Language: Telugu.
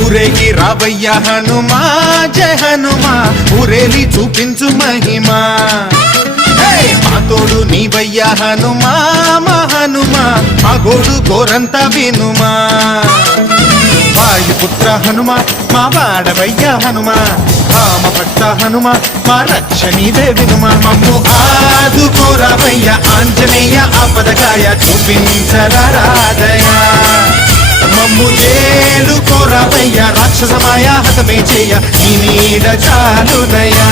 ఊరేగి రావయ్య హనుమా జయ హనుమా ఊరేలి చూపించు మహిమా మా తోడు నీవయ్య హనుమా మా హనుమా మా గోడు గోరంత వినుమా వాయుపుత్ర హనుమా మా వాడవయ్య హనుమా రామ భక్త హనుమా మా రక్షణీదే వినుమా మమ్ము ఆదుకోరావయ్య ఆంజనేయ ఆపదకాయ చూపించరాదయా మమ్ము ఏలు కోరావయ్య రాక్షసమాయ హతమే చేయ నీ నీడ చాలునయా